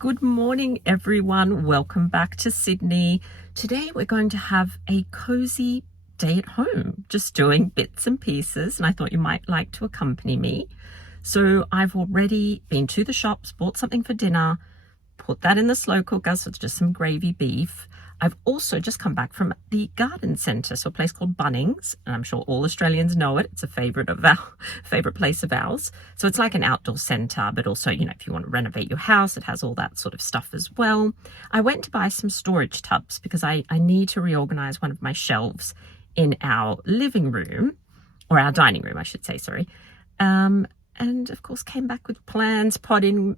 Good morning, everyone. Welcome back to Sydney. Today we're going to have a cozy day at home, just doing bits and pieces, and I thought you might like to accompany me. So I've already been to the shops, bought something for dinner, put that in the slow cooker, so it's just some gravy beef. I've also just come back from the garden centre, so a place called Bunnings, and I'm sure all Australians know it. It's a favourite place of ours. So it's like an outdoor centre, but also, if you want to renovate your house, it has all that sort of stuff as well. I went to buy some storage tubs because I need to reorganise one of my shelves in our living room, or our dining room, I should say, sorry. And of course came back with plants, potting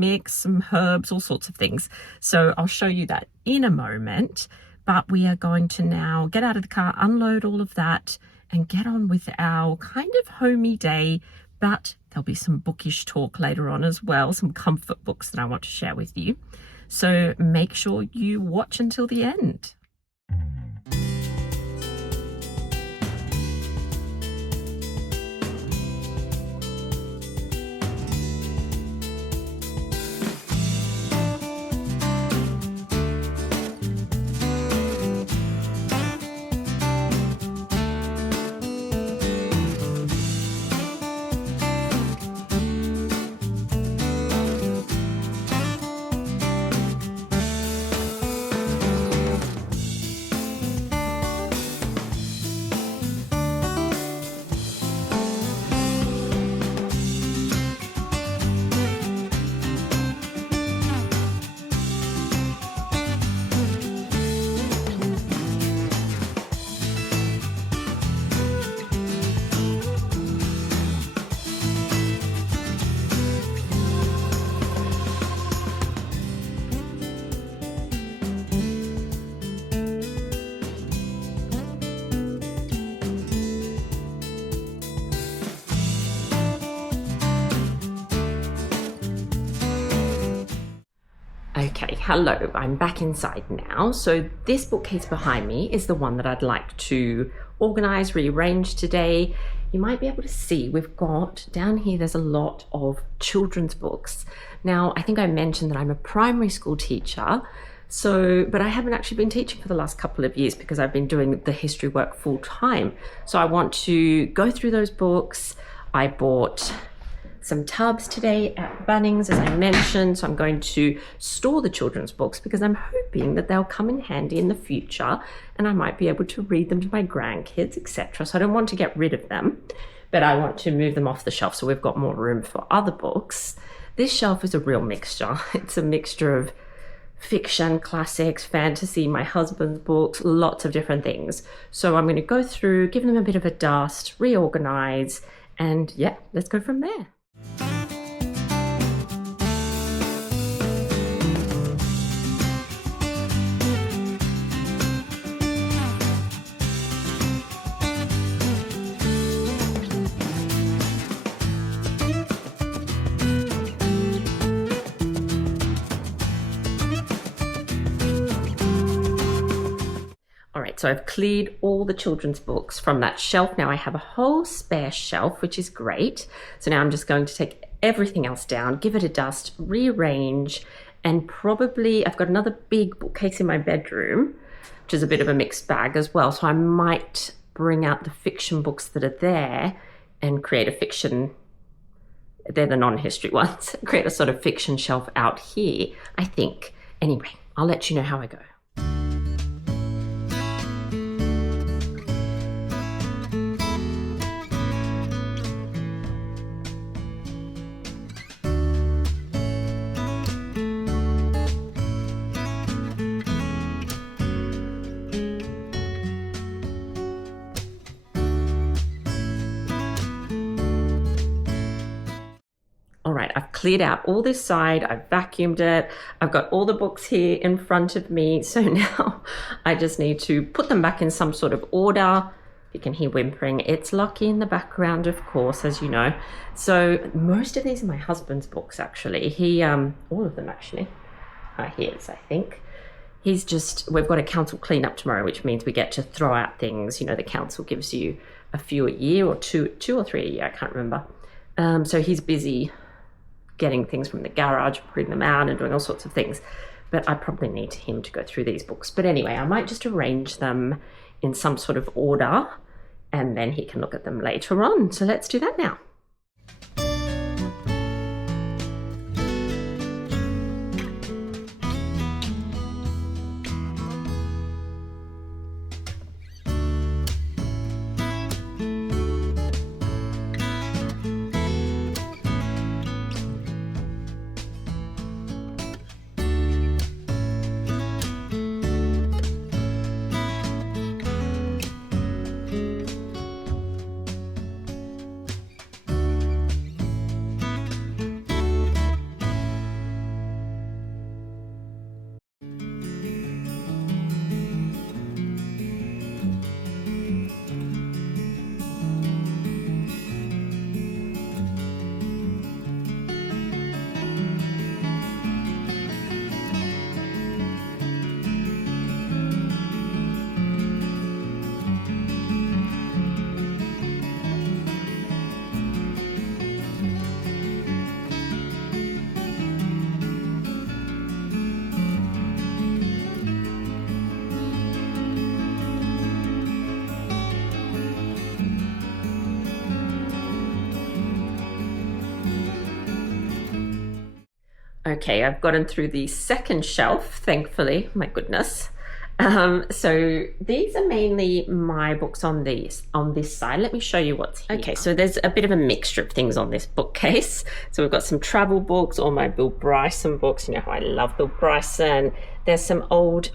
mix, some herbs, all sorts of things. So I'll show you that in a moment, but we are going to now get out of the car, unload all of that, and get on with our kind of homey day, but there'll be some bookish talk later on as well, some comfort books that I want to share with you. So make sure you watch until the end. Okay, hello, I'm back inside now. So this bookcase behind me is the one that I'd like to organize, rearrange today. You might be able to see we've got down here, there's a lot of children's books. Now, I think I mentioned that I'm a primary school teacher, but I haven't actually been teaching for the last couple of years because I've been doing the history work full time. So I want to go through those books. I bought some tubs today at Bunnings, as I mentioned, so I'm going to store the children's books because I'm hoping that they'll come in handy in the future and I might be able to read them to my grandkids, etc. So I don't want to get rid of them, but I want to move them off the shelf so we've got more room for other books. This shelf is a real mixture. It's a mixture of fiction, classics, fantasy, my husband's books, lots of different things. So I'm going to go through, give them a bit of a dust, reorganize, and yeah, let's go from there. Alright, so I've cleared all the children's books from that shelf. Now I have a whole spare shelf, which is great. So now I'm just going to take everything else down, give it a dust, rearrange, and probably I've got another big bookcase in my bedroom, which is a bit of a mixed bag as well. So I might bring out the fiction books that are there and create a fiction, they're the non-history ones, create a sort of fiction shelf out here, I think. Anyway, I'll let you know how I go. All right, I've cleared out all this side, I've vacuumed it, I've got all the books here in front of me, so now I just need to put them back in some sort of order. You can hear whimpering. It's Lucky in the background, of course, as you know. So most of these are my husband's books, actually. All of them actually are his, I think. We've got a council clean-up tomorrow, which means we get to throw out things. The council gives you a few a year, or two or three a year, I can't remember. So he's busy getting things from the garage, putting them out and doing all sorts of things. But I probably need him to go through these books. But anyway, I might just arrange them in some sort of order and then he can look at them later on. So let's do that now. Okay, I've gotten through the second shelf, thankfully, my goodness. So these are mainly my books on this side. Let me show you what's here. Okay, so there's a bit of a mixture of things on this bookcase. So we've got some travel books, all my Bill Bryson books. You know how I love Bill Bryson. There's some old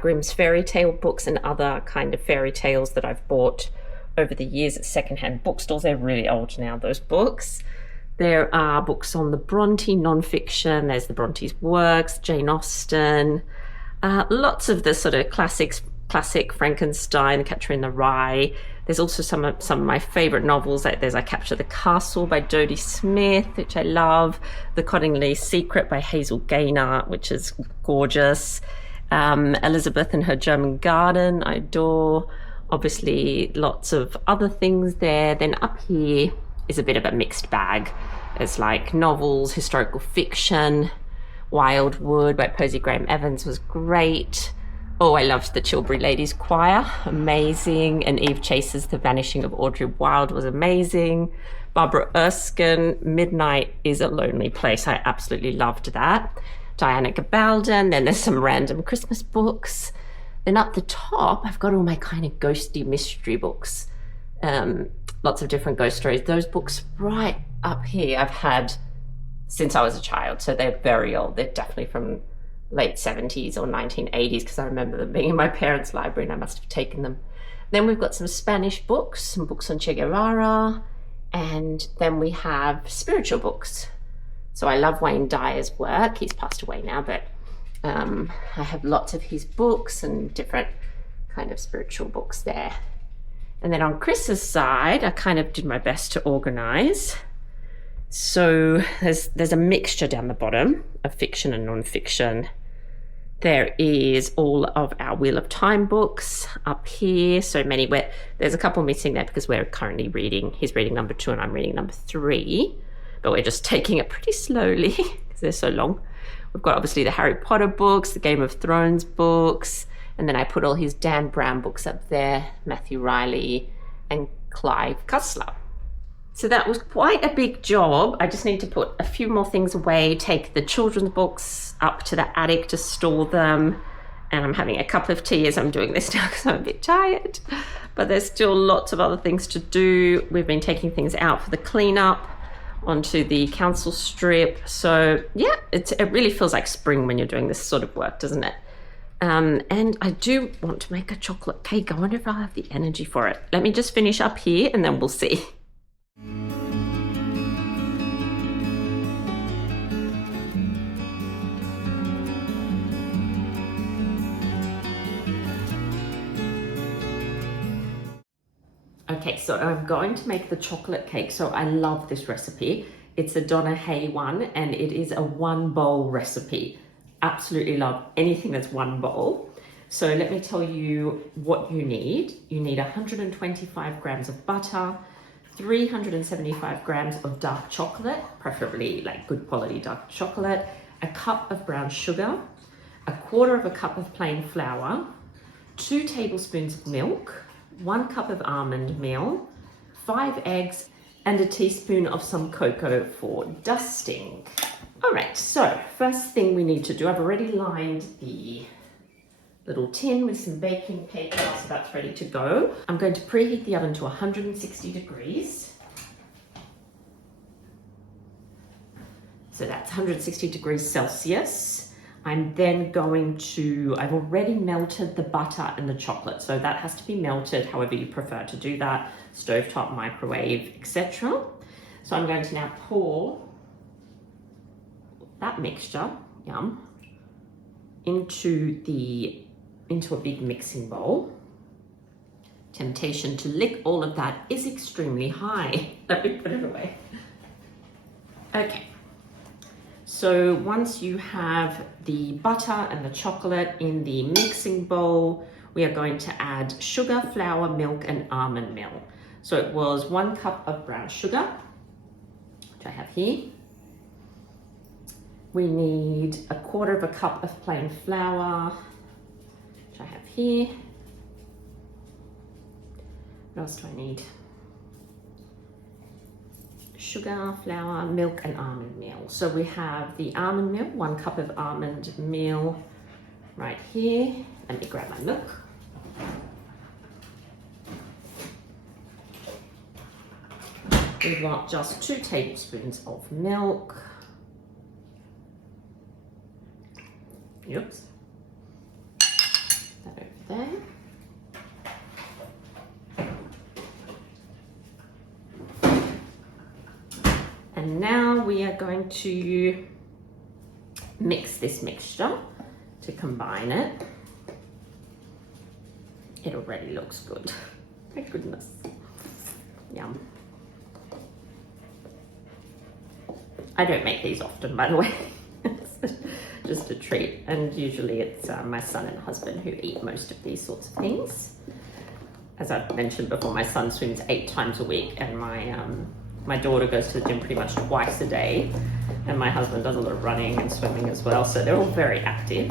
Grimm's fairy tale books and other kind of fairy tales that I've bought over the years at secondhand bookstores. They're really old now, those books. There are books on the Bronte non-fiction. There's the Bronte's works, Jane Austen, lots of the sort of classic Frankenstein, Catcher in the Rye. There's also some of my favorite novels. There's I Capture the Castle by Dodie Smith, which I love. The Cottingley Secret by Hazel Gaynor, which is gorgeous. Elizabeth and Her German Garden, I adore. Obviously, lots of other things there. Then up here is a bit of a mixed bag. It's like novels, historical fiction. Wildwood by Posey Graham Evans was great. Oh, I loved the Tilbury Ladies Choir, amazing. And Eve Chase's The Vanishing of Audrey Wilde was amazing. Barbara Erskine, Midnight is a Lonely Place. I absolutely loved that. Diana Gabaldon. Then there's some random Christmas books. Then up the top, I've got all my kind of ghosty mystery books. Lots of different ghost stories. Those books right up here I've had since I was a child, so they're very old. They're definitely from late 70s or 1980s because I remember them being in my parents' library and I must have taken them. Then we've got some Spanish books, some books on Che Guevara, and then we have spiritual books. So I love Wayne Dyer's work. He's passed away now, but I have lots of his books and different kind of spiritual books there. And then on Chris's side, I kind of did my best to organize. So there's a mixture down the bottom of fiction and non-fiction. There is all of our Wheel of Time books up here. So many, there's a couple missing there because we're currently reading, he's reading number 2 and I'm reading number 3. But we're just taking it pretty slowly because they're so long. We've got obviously the Harry Potter books, the Game of Thrones books, and then I put all his Dan Brown books up there, Matthew Riley and Clive Cussler. So that was quite a big job. I just need to put a few more things away, take the children's books up to the attic to store them. And I'm having a cup of tea as I'm doing this now because I'm a bit tired. But there's still lots of other things to do. We've been taking things out for the cleanup onto the council strip. So yeah, it really feels like spring when you're doing this sort of work, doesn't it? And I do want to make a chocolate cake. I wonder if I'll have the energy for it. Let me just finish up here and then we'll see. Okay, so I'm going to make the chocolate cake. So I love this recipe. It's a Donna Hay one and it is a 1 bowl recipe. Absolutely love anything that's 1 bowl. So let me tell you what you need. You need 125 grams of butter, 375 grams of dark chocolate, preferably like good quality dark chocolate, a cup of brown sugar, a quarter of a cup of plain flour, 2 tablespoons of milk, 1 cup of almond meal, 5 eggs, and a teaspoon of some cocoa for dusting. All right, so first thing we need to do, I've already lined the little tin with some baking paper, so that's ready to go. I'm going to preheat the oven to 160 degrees. So that's 160 degrees Celsius. I'm then going to, I've already melted the butter and the chocolate, so that has to be melted however you prefer to do that, stovetop, microwave, etc. So I'm going to now pour that mixture, yum, into a big mixing bowl. Temptation to lick all of that is extremely high. Let me put it away. Okay. So once you have the butter and the chocolate in the mixing bowl, we are going to add sugar, flour, milk, and almond meal. So it was 1 cup of brown sugar, which I have here. We need a quarter of a cup of plain flour, which I have here. What else do I need? Sugar, flour, milk, and almond meal. So we have the almond meal, 1 cup of almond meal right here. Let me grab my milk. We want just 2 tablespoons of milk. Oops. That over there. And now we are going to mix this mixture to combine it. It already looks good. Thank goodness. Yum. I don't make these often, by the way. Just a treat. And usually it's my son and husband who eat most of these sorts of things. As I've mentioned before, my son swims 8 times a week, and my daughter goes to the gym pretty much twice a day, and my husband does a lot of running and swimming as well, so they're all very active.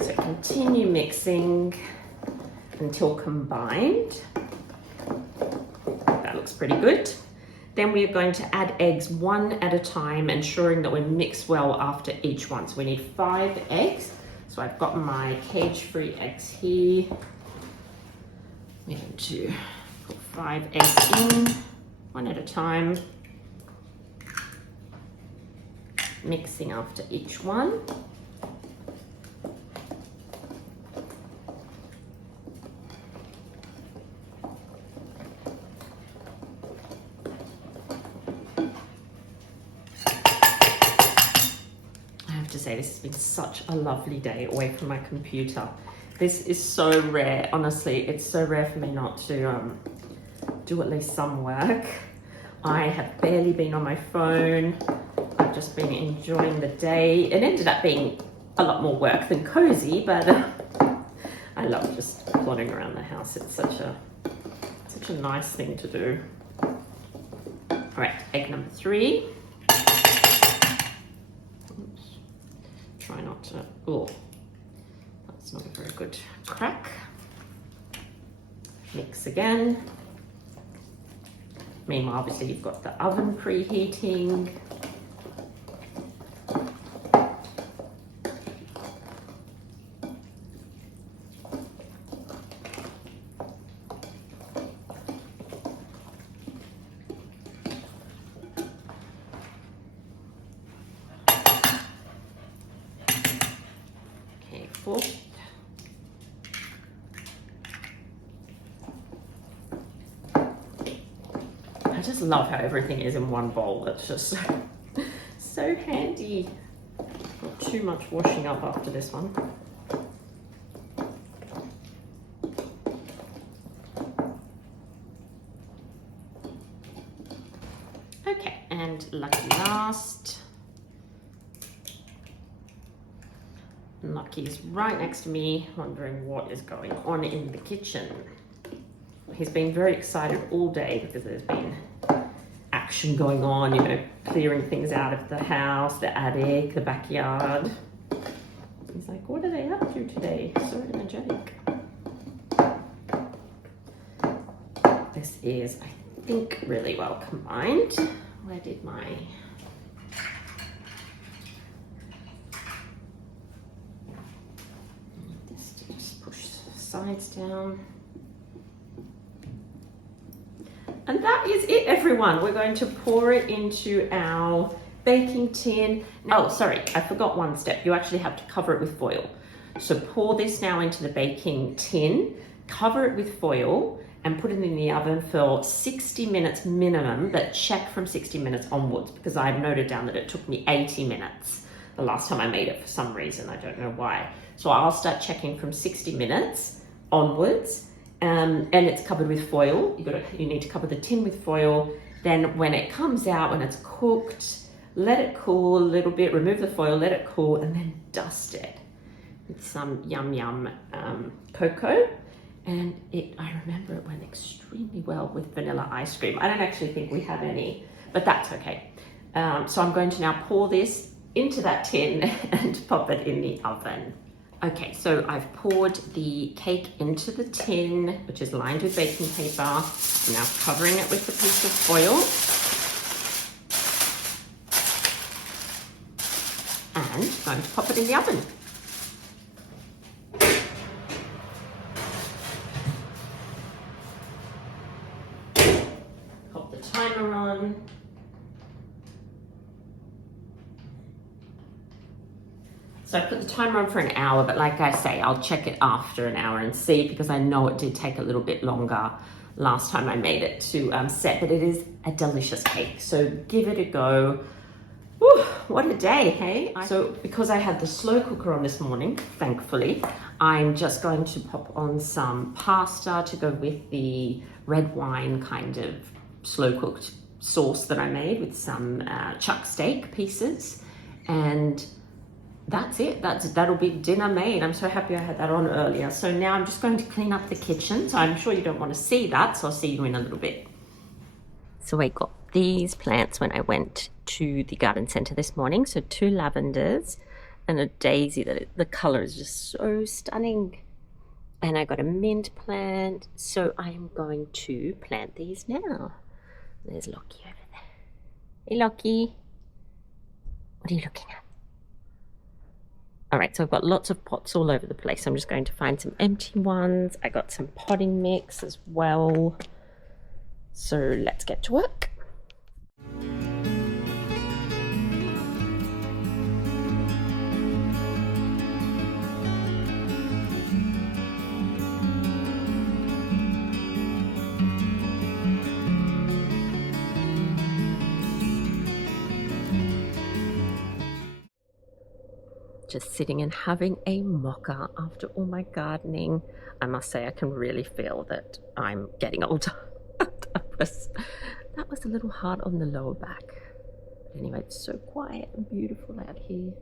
So continue mixing until combined. That looks pretty good. Then we are going to add eggs 1 at a time, ensuring that we mix well after each one. So we need 5 eggs. So I've got my cage-free eggs here. We're going to put 5 eggs in, 1 at a time, mixing after each one. To say this has been such a lovely day away from my computer. This is so rare, honestly. It's so rare for me not to do at least some work. I have barely been on my phone. I've just been enjoying the day. It ended up being a lot more work than cozy, but I love just plodding around the house. It's such a nice thing to do. All right, egg number 3. Try not to, oh, that's not a very good crack. Mix again. Meanwhile, obviously you've got the oven preheating. I just love how everything is in one bowl. It's just so handy. Not too much washing up after this one. Okay, and lucky last. Lucky's right next to me, wondering what is going on in the kitchen. He's been very excited all day because there's been action going on, you know, clearing things out of the house, the attic, the backyard. He's like, what are they up to today? So energetic. This is, I think, really well combined. Where did my... Just push the sides down. And that is it, everyone. We're going to pour it into our baking tin. Oh, sorry, I forgot one step. You actually have to cover it with foil. So pour this now into the baking tin, cover it with foil, and put it in the oven for 60 minutes minimum, but check from 60 minutes onwards, because I've noted down that it took me 80 minutes the last time I made it for some reason. I don't know why. So I'll start checking from 60 minutes onwards. And it's covered with foil. You need to cover the tin with foil. Then when it comes out, when it's cooked, let it cool a little bit, remove the foil, let it cool, and then dust it with some yum cocoa. And I remember it went extremely well with vanilla ice cream. I don't actually think we have any, but that's okay. So I'm going to now pour this into that tin and pop it in the oven. Okay, so I've poured the cake into the tin, which is lined with baking paper. I'm now covering it with a piece of foil. And I'm going to pop it in the oven. Pop the timer on. So I put the timer on for an hour, but like I say, I'll check it after an hour and see, because I know it did take a little bit longer last time I made it to set, but it is a delicious cake. So give it a go. Whew, what a day, hey? So because I had the slow cooker on this morning, thankfully, I'm just going to pop on some pasta to go with the red wine kind of slow cooked sauce that I made with some chuck steak pieces. And that's it. That'll be dinner made. I'm so happy I had that on earlier. So now I'm just going to clean up the kitchen. So I'm sure you don't want to see that, so I'll see you in a little bit. So I got these plants when I went to the garden center this morning. So 2 lavenders and a daisy. The color is just so stunning. And I got a mint plant. So I am going to plant these now. There's Lockie over there. Hey Lockie, what are you looking at? All right, so I've got lots of pots all over the place. I'm just going to find some empty ones. I got some potting mix as well. So let's get to work. Just sitting and having a mocha after all my gardening. I must say I can really feel that I'm getting older. that was a little hard on the lower back. But anyway, it's so quiet and beautiful out here.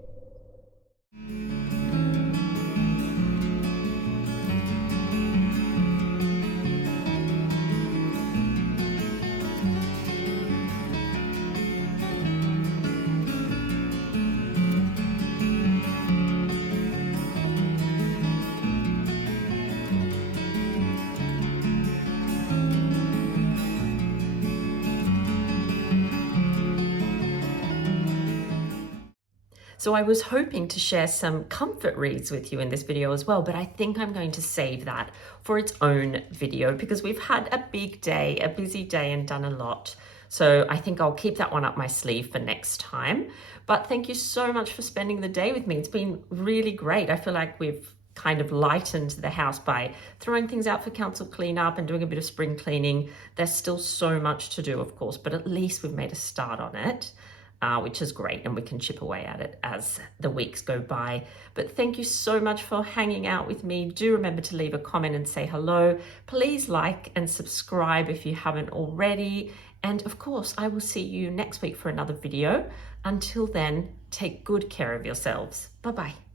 So I was hoping to share some comfort reads with you in this video as well, but I think I'm going to save that for its own video because we've had a big day, a busy day, and done a lot. So I think I'll keep that one up my sleeve for next time. But thank you so much for spending the day with me. It's been really great. I feel like we've kind of lightened the house by throwing things out for council cleanup and doing a bit of spring cleaning. There's still so much to do, of course, but at least we've made a start on it. Which is great, and we can chip away at it as the weeks go by. But thank you so much for hanging out with me. Do remember to leave a comment and say hello. Please like and subscribe if you haven't already. And of course, I will see you next week for another video. Until then, take good care of yourselves. Bye-bye.